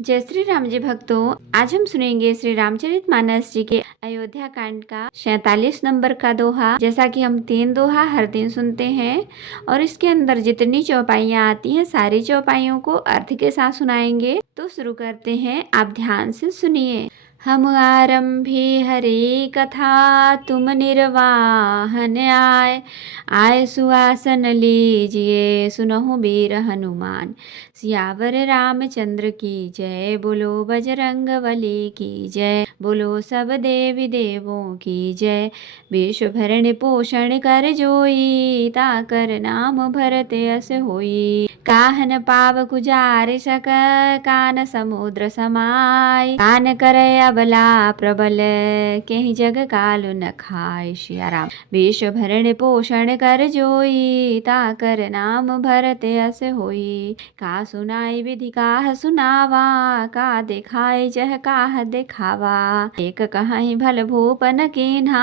जय श्री राम जी भक्तों, आज हम सुनेंगे श्री रामचरितमानस जी के अयोध्या कांड का 47 नंबर का दोहा। जैसा कि हम 3 दोहा हर दिन सुनते हैं और इसके अंदर जितनी चौपाइयाँ आती हैं सारी चौपाइयों को अर्थ के साथ सुनाएंगे। तो शुरू करते हैं, आप ध्यान से सुनिए। हम आरंभी हरि कथा, तुम निर्वाहन आए सुआसन लीजिए, सुनहु वीर हनुमान। सियावर रामचंद्र की जय, बोलो बजरंगबली की जय, बोलो सब देवी देवों की जय। विश्व भरण पोषण कर जोई, ताकर नाम भरत यस होई। काहन पाव कुजारि सक, कान समुद्र समाय। कान करे अबला प्रबल, केहि जग कालु न खाय। सिया राम। विश्व भरण पोषण कर जोई, ताकर नाम भरत यस होई। का सुनाई विधि काह सुनावा, का दिखाई जह काह दिखावा। एक कहीं भल भूपन कीन्हा,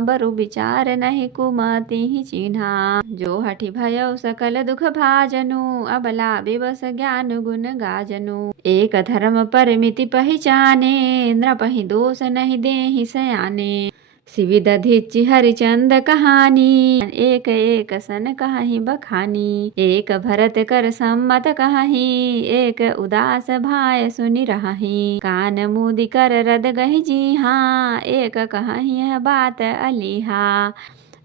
बरु विचार नहीं कुमति चिन्हा। जो हठि भयो सकल दुख भाजनु, अबला विवश ज्ञान गुण गाजनु। एक धर्म परमिति पहिचाने, नृपहि दोष नहीं देहि सयाने। सिविद धिचि हरिचंद कहानी, एक एक सन कहाही बखानी। एक भरत कर सम्मत कहाही, एक उदास भाय सुनि रहाही। कान मुदि कर रद गहि जीहा, एक कहाही यह बात अलीहा।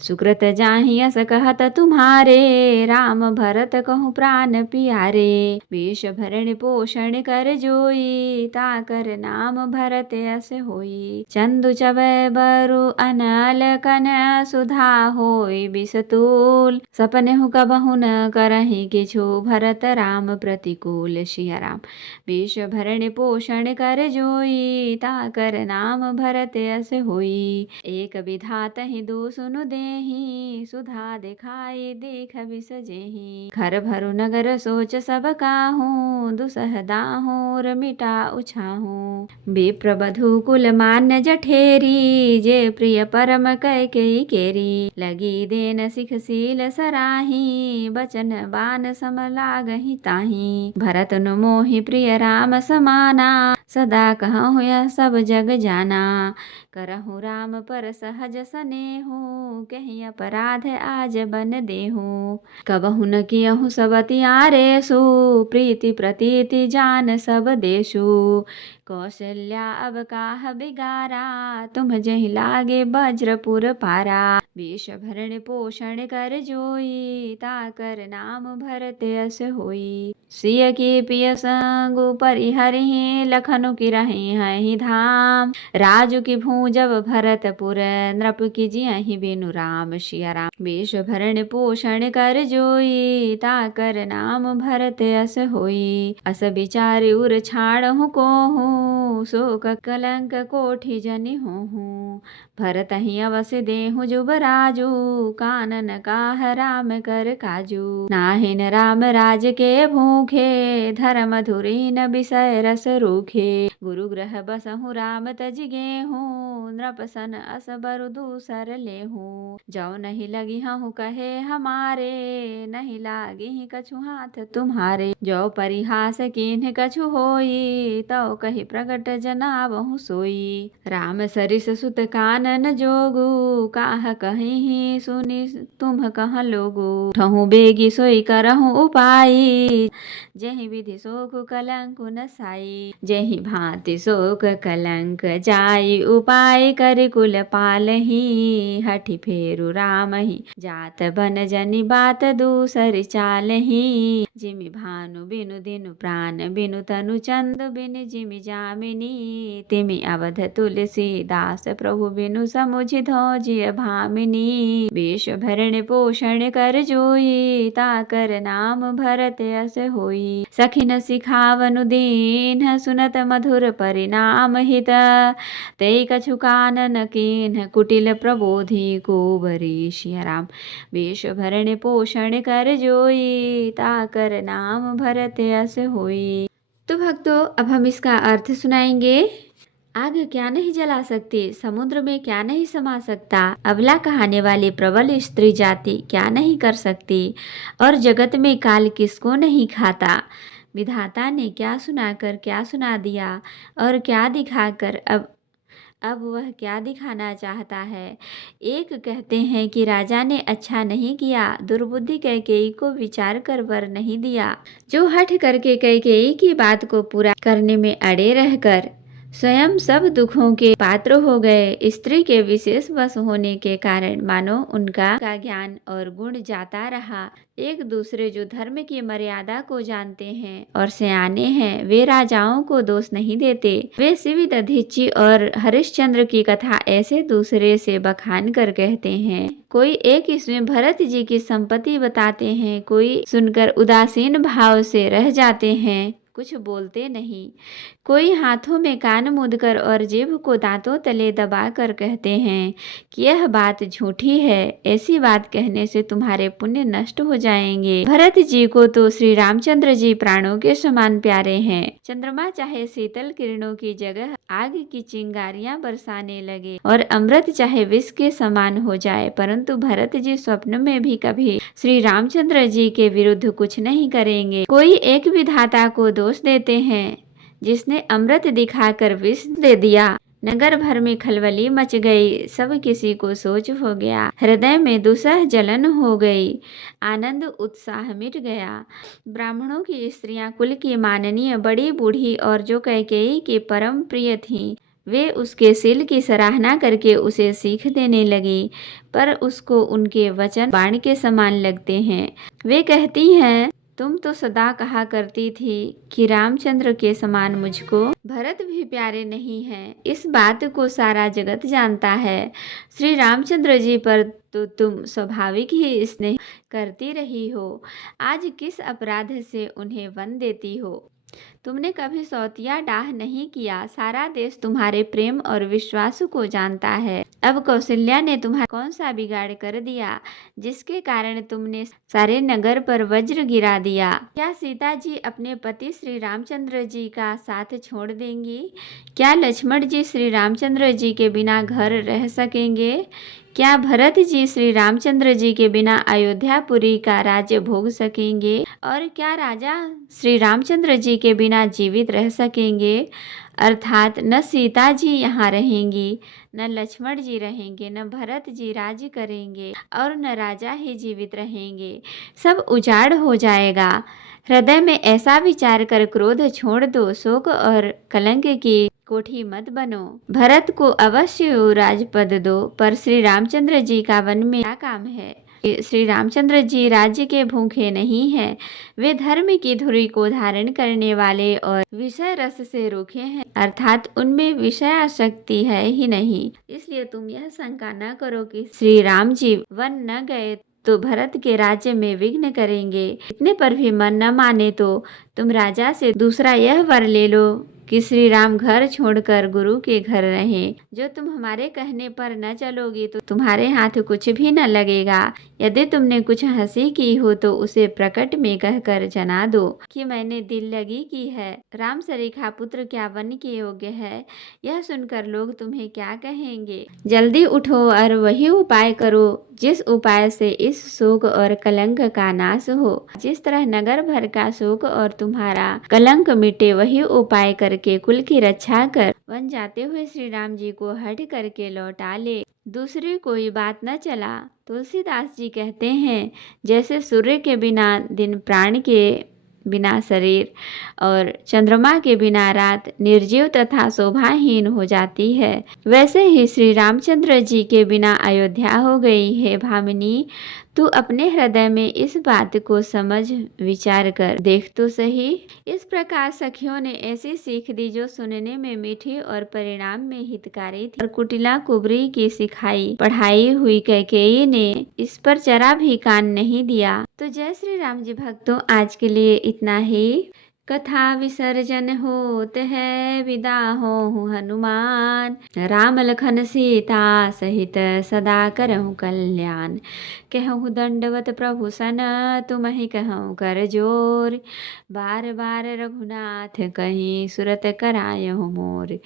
सुकृत जाहि यस कहत तुम्हारे, राम भरत कहूँ प्राण प्यारे। विश्व भरण पोषण कर जोई, ताकर नाम भरत यस होई। चंदु चबै बरु अनल कन, सुधा होई बिसतूल। सपनेहु कबहु न करहि किछु, भरत राम प्रतिकूल। सिया राम। विश्व भरण पोषण कर जोई, ताकर नाम भरत यस होई। एक विधातहि दो सुनु देहि, सुधा दिखाई देख बिसजेहि। घर भरु नगर सोच सब काहू, दुसह दाहुर मिटा उछाहू। विप्र बधु कुल मान्य जठेरी, जे प्रिय परम कैकेयी केरी। लगी देन सिख सील सराही, बचन बान सम लागहि ताही। भरत नु मोहि प्रिय राम समाना, सदा कहूँ यह सब जग जाना। करहु राम पर सहज सनेहु, कहि अपराध आज बन देहु। कबहु न कियहु सब तियारेसु, प्रीति प्रतीति जान सब देशु। कौशल्या अब काह बिगारा, तुम जहि लागे वज्रपुर पारा। विश्व भरण पोषण कर जोई, ताकर नाम भरत यस होई। सिय के पिय संगु परिहरिहि, लखनु की रही हहि धाम। राजु की भूजब भरतपुर, नृप की जियहि बिनु राम। सिया राम। विश्व भरण पोषण कर जोई, ताकर नाम भरत यस होई। अस विचार उर छाड़हु कोहू, शोक कलंक कोठि जनि होहू। भरत ही अवश्य देहु जुबराजु, कानन काह राम कर काजू। नाहिन राम राज के भूखे, धर्म धुरी न विषय रस रूखे। गुरु ग्रह बसहु राम तज गेहूँ, नृप सन अस बरु दूसर लेहूँ। जौ नहीं लगी हूँ कहे हमारे, नहीं लागी कछु हाथ तुम्हारे। जो परिहास कीन्ह कछु होई, तौ कही प्रगट जनावहु सोई। राम सरिस सुत कानन जोगु, काह कहीं सुनि तुम कह लोगु। ठहु बेगी सोई करहु उपाई, जहि विधि शोक कलंक न साई। जहि भांति शोक कलंक जाई, उपाय कर कुल पालही। हठि फेरु राम ही, जात बन जनि बात दूसर चालही। जिमि भानु बिनु दिनु प्राण बिनु, तनु चंद बिनु जिमि जामिनी। तिमि अवध तुलसी दास, प्रभु बिनु समुझि धौजिय भामिनी। विश्व भरण पोषण कर जोई, ताकर नाम भरत यस होई। सखिन सिखावनु दीन्ह, सुनत मधुर परिणाम हित। ते कछु कानन कीन्ह, कुटिल प्रबोधि को बरी। सिया राम। विश्व भरण पोषण कर जोई, ताकर नाम भरत यस होई। तो भक्तों, अब हम इसका अर्थ सुनाएंगे। आग क्या नहीं जला सकती, समुद्र में क्या नहीं समा सकता। अबला कहाने वाली प्रबल स्त्री जाति क्या नहीं कर सकती, और जगत में काल किसको नहीं खाता। विधाता ने क्या सुनाकर क्या सुना दिया और क्या दिखाकर अब वह क्या दिखाना चाहता है। एक कहते हैं कि राजा ने अच्छा नहीं किया, दुर्बुद्धि कैकेयी को विचार कर वर नहीं दिया। जो हठ करके कैकेयी की बात को पूरा करने में अड़े रहकर स्वयं सब दुखों के पात्र हो गए। स्त्री के विशेष वश होने के कारण मानो उनका का ज्ञान और गुण जाता रहा। एक दूसरे जो धर्म की मर्यादा को जानते हैं और सयाने हैं, वे राजाओं को दोष नहीं देते। वे शिव दधीचि और हरिश्चंद्र की कथा ऐसे दूसरे से बखान कर कहते हैं। कोई एक इसमें भरत जी की संपत्ति बताते हैं, कोई सुनकर उदासीन भाव से रह जाते हैं, कुछ बोलते नहीं। कोई हाथों में कान मूंदकर और जीभ को दांतों तले दबाकर कहते हैं कि यह बात झूठी है, ऐसी बात कहने से तुम्हारे पुण्य नष्ट हो जाएंगे। भरत जी को तो श्री रामचंद्र जी प्राणों के समान प्यारे हैं। चंद्रमा चाहे शीतल किरणों की जगह आग की चिंगारियां बरसाने लगे और अमृत चाहे विष के समान हो जाए, परंतु भरत जी स्वप्न में भी कभी श्री रामचंद्र जी के विरुद्ध कुछ नहीं करेंगे। कोई एक विधाता को दोष देते हैं जिसने अमृत दिखाकर विष दे दिया। नगर भर में खलबली मच गई, सब किसी को सोच हो गया, हृदय में दुसह जलन हो गई, आनंद उत्साह मिट गया। ब्राह्मणों की स्त्रियां कुल की माननीय बड़ी बूढ़ी और जो कैकेयी की परम प्रिय थीं, वे उसके शील की सराहना करके उसे सीख देने लगी, पर उसको उनके वचन बाण के समान लगते हैं। वे कहती हैं, तुम तो सदा कहा करती थी कि रामचंद्र के समान मुझको भरत भी प्यारे नहीं हैं। इस बात को सारा जगत जानता है। श्री रामचंद्र जी पर तो तुम स्वाभाविक ही स्नेह करती रही हो, आज किस अपराध से उन्हें वन देती हो। तुमने कभी सौतिया डाह नहीं किया, सारा देश तुम्हारे प्रेम और विश्वास को जानता है। अब कौशल्या ने तुम्हारा कौन सा बिगाड़ कर दिया जिसके कारण तुमने सारे नगर पर वज्र गिरा दिया। क्या सीता जी अपने पति श्री रामचंद्र जी का साथ छोड़ देंगी? क्या लक्ष्मण जी श्री रामचंद्र जी के बिना घर रह सकेंगे? क्या भरत जी श्री रामचंद्र जी के बिना अयोध्यापुरी का राज्य भोग सकेंगे? और क्या राजा श्री रामचंद्र जी के बिना जीवित रह सकेंगे? अर्थात न सीता जी यहाँ रहेंगी, न लक्ष्मण जी रहेंगे, न भरत जी राज्य करेंगे और न राजा ही जीवित रहेंगे। सब उजाड़ हो जाएगा। हृदय में ऐसा विचार कर क्रोध छोड़ दो, शोक और कलंक की कोठी मत बनो। भरत को अवश्य राजपद दो, पर श्री रामचंद्र जी का वन में क्या काम है? श्री रामचंद्र जी राज्य के भूखे नहीं हैं, वे धर्म की धुरी को धारण करने वाले और विषय रस से रूखे हैं, अर्थात उनमें विषयासक्ति है ही नहीं। इसलिए तुम यह शंका न करो कि श्री राम जी वन न गए तो भरत के राज्य में विघ्न करेंगे। इतने पर भी मन न माने तो तुम राजा से दूसरा यह वर ले लो कि श्री राम घर छोड़कर गुरु के घर रहें। जो तुम हमारे कहने पर न चलोगी तो तुम्हारे हाथ कुछ भी न लगेगा। यदि तुमने कुछ हंसी की हो तो उसे प्रकट में कहकर जना दो कि मैंने दिल लगी की है। राम सरीखा पुत्र क्या वन के योग्य है? यह सुनकर लोग तुम्हें क्या कहेंगे? जल्दी उठो और वही उपाय करो जिस उपाय से इस शोक और कलंक का नाश हो। जिस तरह नगर भर का शोक और तुम्हारा कलंक मिटे, वही उपाय करके कुल की रक्षा कर वन जाते हुए श्री राम जी को हट करके लौटा ले। दूसरी कोई बात न चला। तुलसीदास जी कहते हैं, जैसे सूर्य के बिना दिन, प्राण के बिना शरीर और चंद्रमा के बिना रात निर्जीव तथा शोभाहीन हो जाती है, वैसे ही श्री रामचंद्र जी के बिना अयोध्या हो गई है। भामिनी, तू अपने हृदय में इस बात को समझ विचार कर देख तो सही। इस प्रकार सखियों ने ऐसी सीख दी जो सुनने में मीठी और परिणाम में हितकारी थी। और कुटिला कुबरी की सिखाई पढ़ाई हुई कैकेयी ने इस पर जरा भी कान नहीं दिया। तो जय श्री राम जी भक्तों, आज के लिए इतना ही। कथा विसर्जन होत है, विदा हो हनुमान। राम लखन सीता सहित सदा करहु कल्याण। कहूँ दंडवत प्रभु सन, तुमहि कहूँ कर जोर। बार बार रघुनाथ कहीं, सुरत करायहु मोर।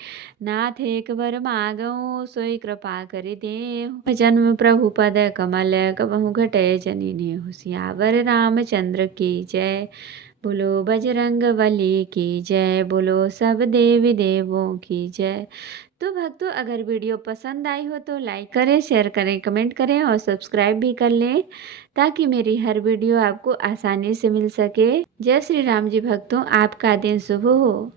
नाथ एक बर मागहु, सोई कृपा करि देहु। जन्म प्रभु पद कमल, कबहु घटय जनि नेहु। सियावर रामचंद्र की जय। बोलो बजरंग बली की जय, बोलो सब देवी देवों की जय। तो भक्तों, अगर वीडियो पसंद आई हो तो लाइक करें, शेयर करें, कमेंट करें और सब्सक्राइब भी कर लें, ताकि मेरी हर वीडियो आपको आसानी से मिल सके। जय श्री राम जी भक्तों, आपका दिन शुभ हो।